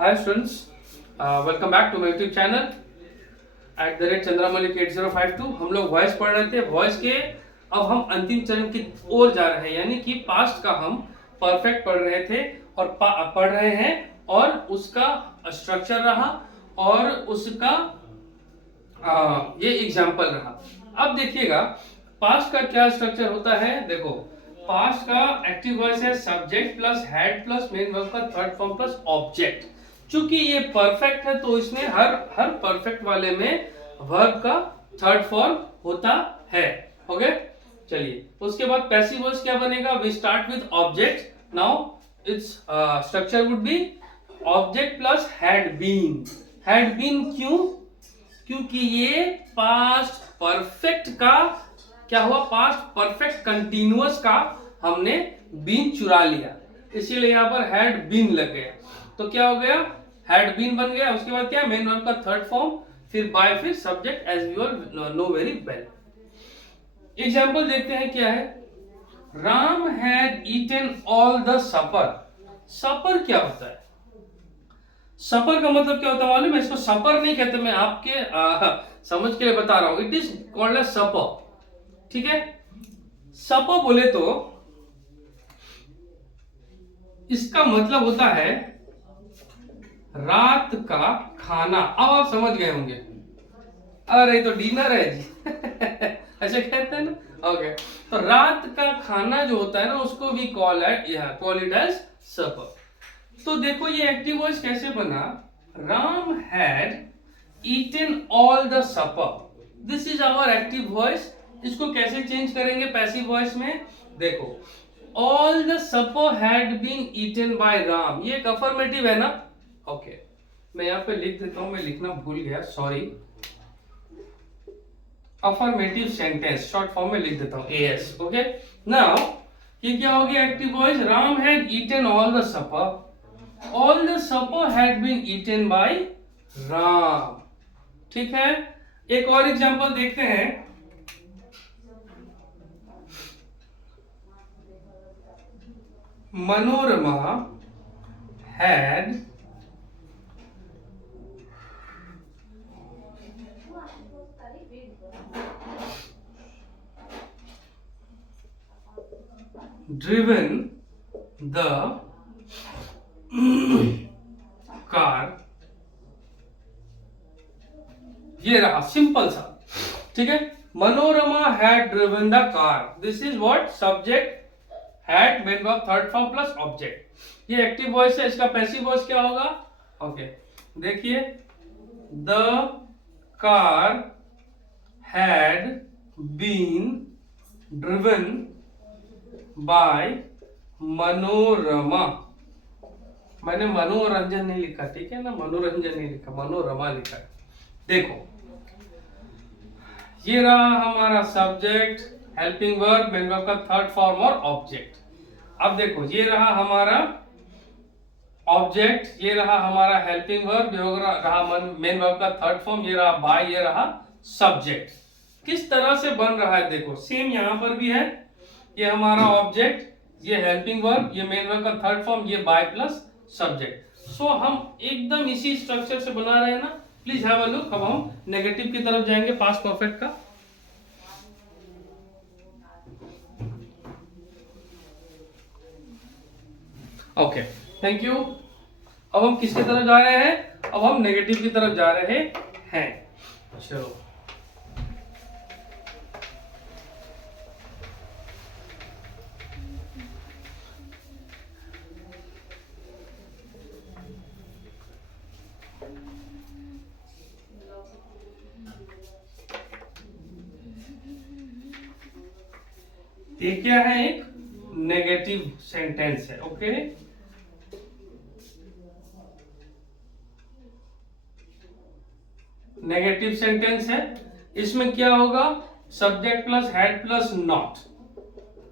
Hi students, welcome back to my YouTube channel @ChandraMalik8052। हम लोग voice पढ़ रहे थे। वॉइस के अब हम अंतिम चरण की ओर जा रहे हैं, यानी कि पास्ट का हम परफेक्ट पढ़ रहे थे और पढ़ रहे हैं, और उसका स्ट्रक्चर रहा और उसका ये एग्जाम्पल रहा। अब देखिएगा पास्ट का क्या स्ट्रक्चर होता है। देखो पास्ट का एक्टिव वॉइस है subject plus had plus main verb का थर्ड फॉर्म प्लस ऑब्जेक्ट। चूंकि ये परफेक्ट है तो इसमें हर परफेक्ट वाले में वर्ब का थर्ड फॉर्म होता है। ओके, चलिए उसके बाद पैसिव वॉइस क्या बनेगा। We start with object. Now its structure would be object plus had been. Had been क्यों? क्योंकि ये पास्ट परफेक्ट का क्या हुआ, पास्ट परफेक्ट कंटिन्यूअस का हमने बीन चुरा लिया, इसीलिए यहां पर हैड बीन लग गया। तो क्या हो गया, हैड बीन बन गया। उसके बाद क्या, मेन वर्ब का थर्ड फॉर्म, फिर बाय, फिर subject, as you all know very well. Example देखते हैं क्या है। Ram had eaten all the supper. Supper क्या होता है? सपर का मतलब क्या होता है मालूम है? इसको सपर नहीं कहते, मैं आपके समझ के लिए बता रहा हूं। इट इज कॉल्ड एज सपर। ठीक है, सपर बोले तो इसका मतलब होता है रात का खाना। अब आप समझ गए होंगे, अरे तो डिनर है जी ऐसे कहते हैं ना। ओके, तो रात का खाना जो होता है ना उसको भी कॉल इट एज सपर। तो देखो ये एक्टिव वॉइस कैसे बना। Ram had eaten all the supper. This is our active voice. इसको कैसे चेंज करेंगे पैसिव वॉइस में? देखो all the supper had been eaten by Ram, ये एक अफर्मेटिव है ना। ओके, मैं यहां पे लिख देता हूं, मैं लिखना भूल गया, sorry. Affirmative sentence short form में लिख देता हूं एएस। ओके, नाउ ये क्या हो गया active voice. Ram had eaten all the supper. All the supper had been eaten by Ram. ठीक है, एक और एग्जांपल देखते हैं। Manorama had driven the car। ये रहा सिंपल सा। ठीक है, Manorama had driven the car. This is what, subject had main verb third form plus object. ये एक्टिव वॉइस है। इसका पैसिव वॉइस क्या होगा? ओके, देखिए the car had been driven by Manorama. मैंने मनोरंजन नहीं लिखा, ठीक है ना, मनोरंजन नहीं लिखा, मनोरमा लिखा। देखो ये रहा हमारा subject, helping verb, main verb का थर्ड फॉर्म और ऑब्जेक्ट। अब देखो ये रहा हमारा ऑब्जेक्ट, ये रहा हमारा हेल्पिंग वर्ब, ये रहा मेन वर्ब का थर्ड फॉर्म, ये रहा बाय, ये रहा सब्जेक्ट। किस तरह से बन रहा है देखो, सेम यहां पर भी है। ये हमारा ऑब्जेक्ट, ये हेल्पिंग वर्ब, ये मेन वर्ब का थर्ड फॉर्म, ये बाय प्लस सब्जेक्ट। सो हम एकदम इसी स्ट्रक्चर से बना रहे हैं ना। Please have a look. अब हम नेगेटिव की तरफ जाएंगे पास्ट परफेक्ट का। Okay, thank you. अब हम किसकी तरफ जा रहे हैं? अब हम नेगेटिव की तरफ जा रहे हैं। चलो ये क्या है, एक नेगेटिव सेंटेंस है। ओके, नेगेटिव सेंटेंस है। इसमें क्या होगा, subject plus had plus not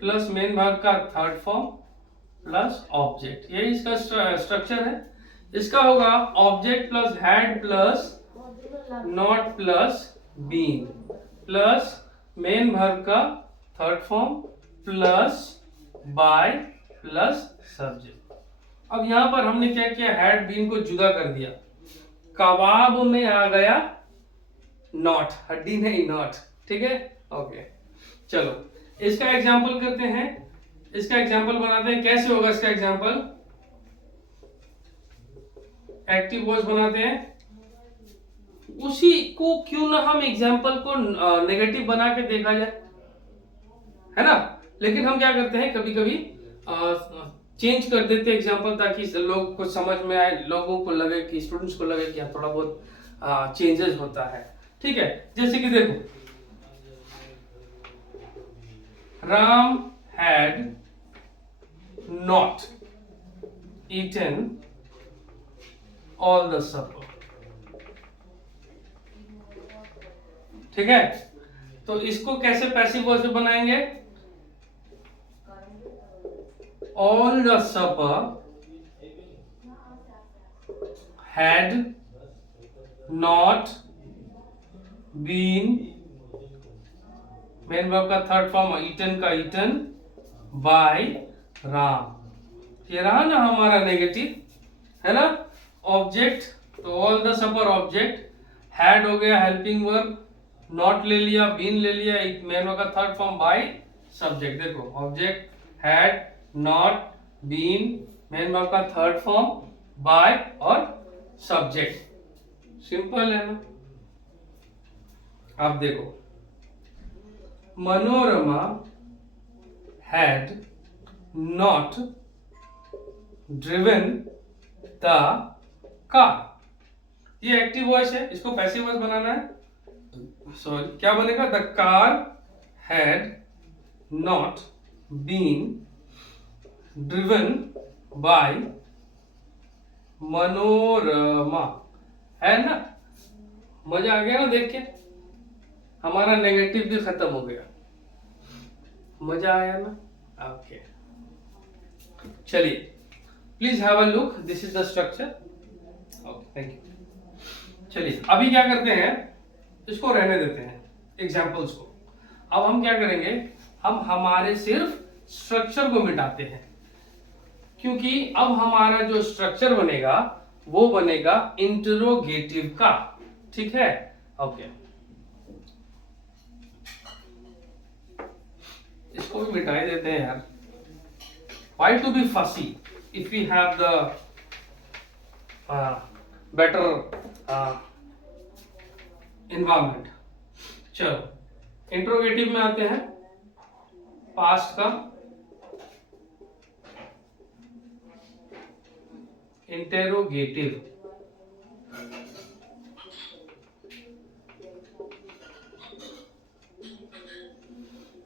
plus main verb का थर्ड फॉर्म प्लस ऑब्जेक्ट। ये इसका स्ट्रक्चर है। इसका होगा object plus had plus not plus been plus main verb का third form plus by plus subject. अब यहाँ पर हमने क्या किया, हैड बीन को जुदा कर दिया, कबाब में आ गया नॉट, हड्डी नहीं नॉट, ठीक है। ओके चलो इसका एग्जाम्पल करते हैं, इसका एग्जाम्पल बनाते हैं। कैसे होगा इसका एग्जाम्पल, एक्टिव वॉइस बनाते हैं, उसी को क्यों ना हम एग्जाम्पल को नेगेटिव बना के देखा जाए, है ना। लेकिन हम क्या करते हैं, कभी कभी चेंज कर देते हैं एग्जाम्पल, ताकि लोग को समझ में आए, लोगों को लगे कि स्टूडेंट्स को लगे कि थोड़ा बहुत चेंजेस होता है, ठीक है। जैसे कि देखो, Ram had not eaten all the supper, ठीक है। तो इसको कैसे पैसिव वॉइस में बनाएंगे, all the supper had not been, main verb का थर्ड फॉर्म ईटन का ईटन बाय राम, ये रहा ना हमारा नेगेटिव, है ना। ऑब्जेक्ट, तो all the supper object, had हो गया हेल्पिंग वर्ब, नॉट ले लिया, बीन ले लिया, मेन वर्ब का थर्ड फॉर्म बाय सब्जेक्ट। देखो object had not been, main verb का थर्ड फॉर्म बाय और सब्जेक्ट, सिंपल है ना। आप देखो, Manorama had not driven the car, ये एक्टिव वॉइस है, इसको पैसिव वॉइस बनाना है। सॉरी, क्या बनेगा, the car had not been driven by Manorama, है ना। मजा आ गया ना देख के, हमारा नेगेटिव भी खत्म हो गया, मजा आया ना। ओके चलिए, please have a look, this is the structure. Okay thank you. चलिए अभी क्या करते हैं, इसको रहने देते हैं एग्जाम्पल्स को। अब हम क्या करेंगे, हम हमारे सिर्फ स्ट्रक्चर को मिटाते हैं, क्योंकि अब हमारा जो स्ट्रक्चर बनेगा वो बनेगा इंटरोगेटिव का, ठीक है। ओके इसको भी मिटा ही देते हैं यार, why to be fussy if we have the better environment. चलो इंटरोगेटिव में आते हैं, पास्ट का interrogative,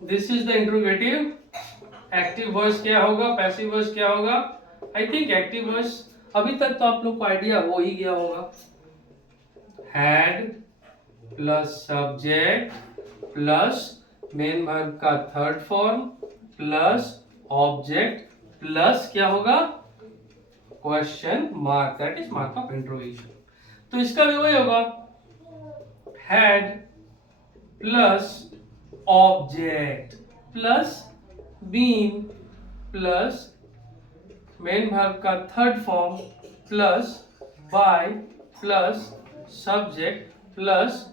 this is the interrogative. Active voice क्या होगा, पैसिव वॉइस क्या होगा। आई थिंक एक्टिव वॉइस अभी तक तो आप लोग को आइडिया हो ही गया होगा, had plus subject plus main verb का third form plus object plus क्या होगा, question mark, that is mark of interrogation. तो इसका भी वही होगा, had plus object plus been plus main verb का third form plus by plus subject plus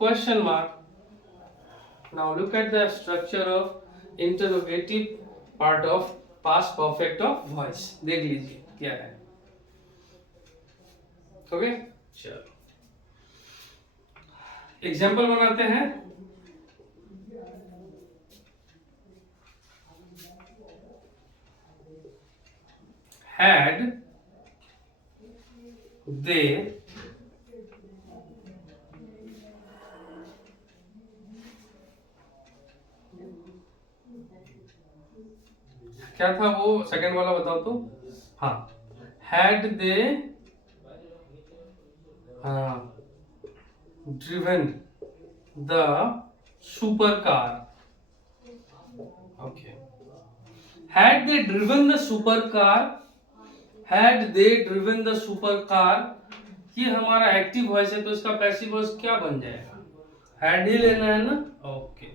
question mark. Now look at the structure of interrogative part of past perfect of voice, देख लीजिए क्या है। ओके चलो example बनाते हैं। Had they क्या था वो सेकंड वाला, बताओ तो। हाँ, had they driven the supercar, okay, had they driven the supercar, had they driven the supercar, ये हमारा एक्टिव वॉइस है, तो इसका पैसिव वॉइस क्या बन जाएगा, हैड ही लेना है ना। ओके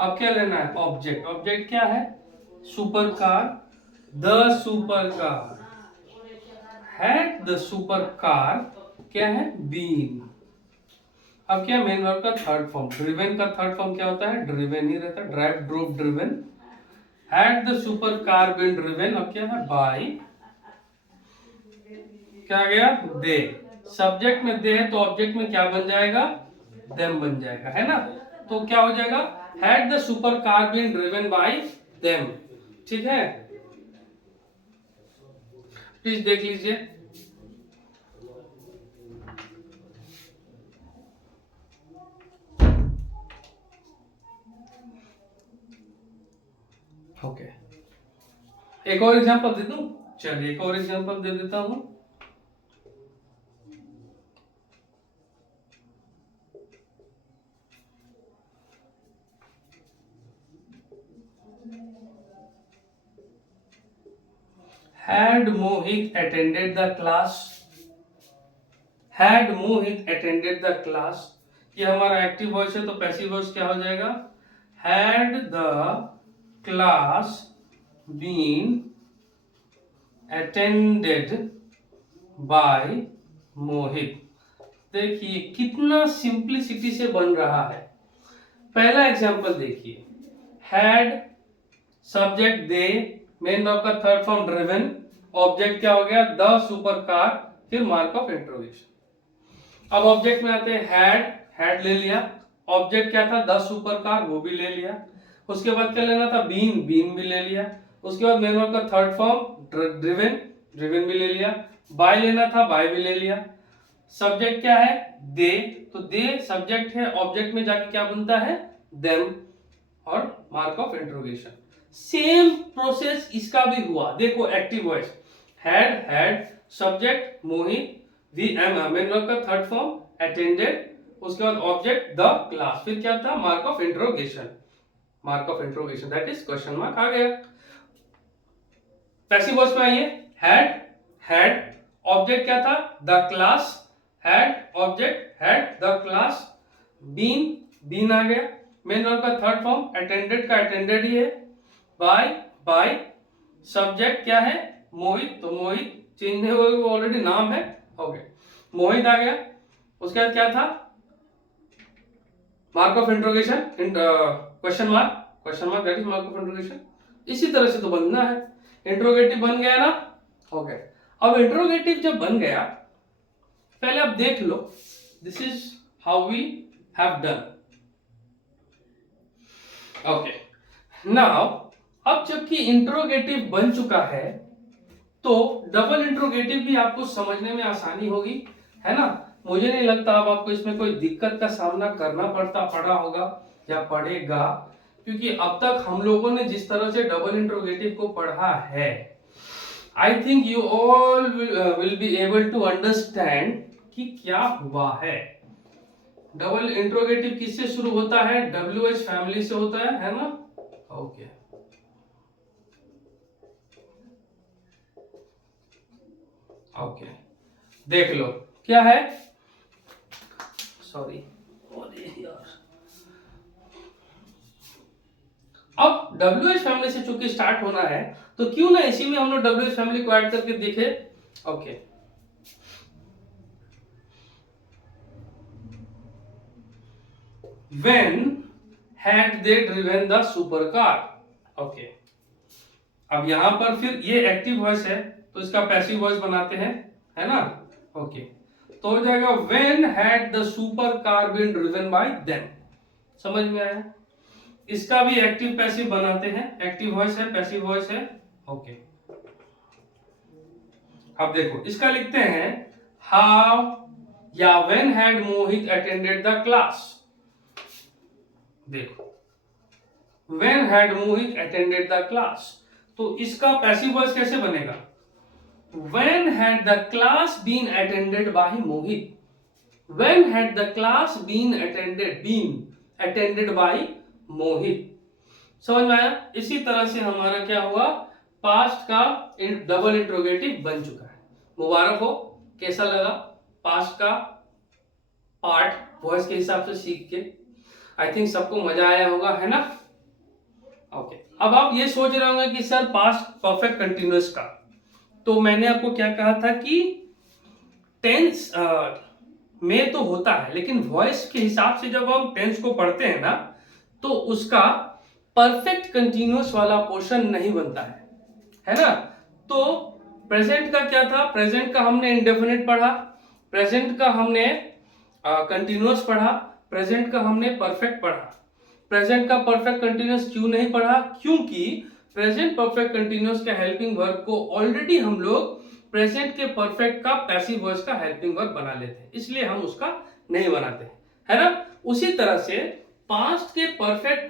अब क्या लेना है, ऑब्जेक्ट। ऑब्जेक्ट क्या है, super car, the super car, the super car क्या है, बीन। अब क्या मेन वर्ब का थर्ड फॉर्म, ड्रिवन का थर्ड फॉर्म क्या होता है, ड्रिवन ही रहता है, drive drove driven. Had the super car been driven, अब क्या है, बाय, क्या आ गया, दे। सब्जेक्ट में दे है तो ऑब्जेक्ट में क्या बन जाएगा, देम बन जाएगा, है ना। तो क्या हो जाएगा, had the super car been driven by them. ठीक है, प्लीज देख लीजिए। ओके, एक और एग्जांपल दे दूं, चलिए एक और एग्जांपल दे देता हूं। Had Mohit attended the class? Had Mohit attended the class? ये हमारा एक्टिव वॉइस है तो पैसिव वॉइस क्या हो जाएगा, had the class been attended by Mohit। देखिए कितना सिंप्लिसिटी से बन रहा है। पहला एग्जांपल देखिए, had subject they, main verb का थर्ड फॉर्म ड्रिवन, ऑब्जेक्ट क्या हो गया, द सुपर कार, फिर मार्क ऑफ इंट्रोगेशन। अब ऑब्जेक्ट में आते हैं, हैड ले लिया, ऑब्जेक्ट क्या था, द सुपर कार, वो भी ले लिया। उसके बाद क्या लेना था, बीन भी ले लिया। उसके बाद मेन वर्ब का थर्ड फॉर्म ड्रिवन भी ले लिया। बाय लेना था, बाय भी ले लिया। सब्जेक्ट क्या है, दे, तो दे सब्जेक्ट है, ऑब्जेक्ट में जाके क्या बनता है, देम और mark of interrogation. Same process इसका भी हुआ, देखो active voice, had subject Mohit, the M main verb का थर्ड फॉर्म अटेंडेड, उसके बाद ऑब्जेक्ट द क्लास, फिर क्या था, mark of interrogation, that is question mark आ गया। पैसिव वॉइस में आइए, हैड ऑब्जेक्ट क्या था, the class, had object had the class, been आ गया, मेन वर्ब का थर्ड फॉर्म अटेंडेड का अटेंडेड ही है, बाय सब्जेक्ट क्या है, मोहित, तो मोहित चेंज नहीं होगा, वो ऑलरेडी नाम है, ओके, मोहित आ गया। उसके बाद क्या था, mark of interrogation, question mark, that is mark of interrogation. इसी तरह से तो बनना है, इंट्रोगेटिव बन गया ना, ओके। अब इंट्रोगेटिव जब बन गया, पहले आप देख लो, this is how we have done, okay. Now अब जबकि इंट्रोगेटिव बन चुका है तो डबल इंट्रोगेटिव भी आपको समझने में आसानी होगी, है ना। मुझे नहीं लगता अब आपको इसमें कोई दिक्कत का सामना करना पड़ा होगा या पड़ेगा, क्योंकि अब तक हम लोगों ने जिस तरह से डबल इंट्रोगेटिव को पढ़ा है, I think you all will be able to understand कि क्या हुआ है। डबल इंट्रोगेटिव किससे शुरू होता है, WH फैमिली से होता है ना, ओके। ओके, देख लो क्या है, सॉरी, अब WH फैमिली से चूंकि स्टार्ट होना है तो क्यों ना इसी में हम लोग WH फैमिली को ऐड करके देखे, okay. When had they driven the supercar, okay. अब यहां पर फिर ये एक्टिव वॉइस है तो इसका पैसिव वॉइस बनाते हैं, है ना, ओके। तो हो जाएगा when had the supercar been driven by them, समझ में आया। इसका भी एक्टिव पैसिव बनाते हैं, एक्टिव वॉइस है, पैसिव वॉइस है, ओके। अब देखो इसका लिखते हैं how या when had Mohit attended the class, देखो when had Mohit attended the class, तो इसका पैसिव वॉइस कैसे बनेगा, when had the class been attended by Mohit, when had the class been attended by Mohit, समझ में आया। इसी तरह से हमारा क्या हुआ, पास्ट का डबल इंट्रोगेटिव बन चुका है। मुबारक हो, कैसा लगा पास्ट का पार्ट वॉइस के हिसाब से सीख के, आई थिंक सबको मजा आया होगा, है ना, ओके। अब आप ये सोच रहे होंगे कि सर पास्ट परफेक्ट कंटिन्यूअस का, तो मैंने आपको क्या कहा था कि टेंस में तो होता है, लेकिन वॉइस के हिसाब से जब हम टेंस को पढ़ते हैं ना, तो उसका परफेक्ट कंटिन्यूअस वाला पोर्शन नहीं बनता है ना। तो प्रेजेंट का क्या था, प्रेजेंट का हमने इंडेफिनिट पढ़ा, प्रेजेंट का हमने कंटिन्यूअस पढ़ा, प्रेजेंट का हमने परफेक्ट पढ़ा। प्रेजेंट का परफेक्ट कंटिन्यूअस क्यों नहीं पढ़ा, क्योंकि प्रेजेंट परफेक्ट कंटिन्यूअस का हेल्पिंग वर्ब को ऑलरेडी हम लोग प्रेजेंट के परफेक्ट का पैसिव वॉइस का हेल्पिंग वर्ब बना लेते हैं, इसलिए हम उसका नहीं बनाते, है ना। उसी तरह से पास्ट के परफेक्ट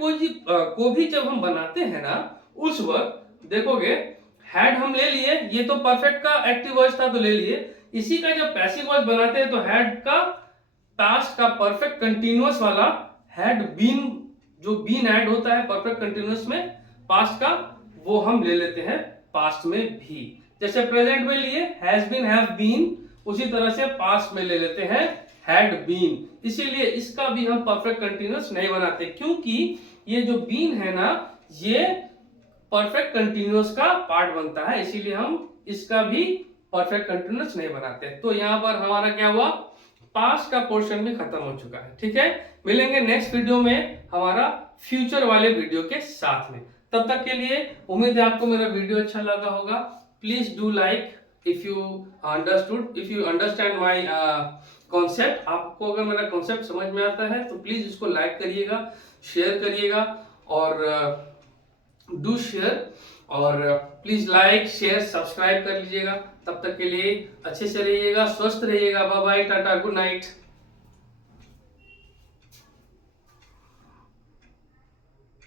को भी जब हम बनाते हैं ना, उस वक्त देखोगे हैड हम ले लिए, ये तो परफेक्ट का एक्टिव वॉइस था तो ले लिए। इसी का जब पैसिव वॉइस बनाते हैं तो हैड का पास्ट का परफेक्ट कंटिन्यूअस वाला हैड बीन, जो बीन ऐड होता है परफेक्ट कंटिन्यूअस में पास्ट का, वो हम ले लेते हैं पास्ट में भी। जैसे प्रेजेंट में लिए हैज बीन, हैव बीन, उसी तरह से पास्ट में ले लेते हैं हैड बीन। इसीलिए इसका भी हम परफेक्ट कंटिन्यूअस नहीं बनाते, क्योंकि ये जो बीन है ना, ये परफेक्ट कंटिन्यूअस का पार्ट बनता है, इसीलिए हम इसका भी परफेक्ट कंटिन्यूअस नहीं बनाते। तो यहां पर हमारा क्या हुआ, पास्ट का पोर्शन भी खत्म हो चुका है। ठीक है, मिलेंगे नेक्स्ट वीडियो में हमारा फ्यूचर वाले वीडियो के साथ में। तब तक के लिए उम्मीद है आपको मेरा वीडियो अच्छा लगा होगा। Please do like if you understood, if you understand my concept. आपको अगर मेरा कॉन्सेप्ट समझ में आता है तो प्लीज इसको लाइक करिएगा, शेयर करिएगा, और डू शेयर, और प्लीज लाइक शेयर सब्सक्राइब कर लीजिएगा। तब तक के लिए अच्छे से रहिएगा, स्वस्थ रहिएगा। Bye bye, tata, good night.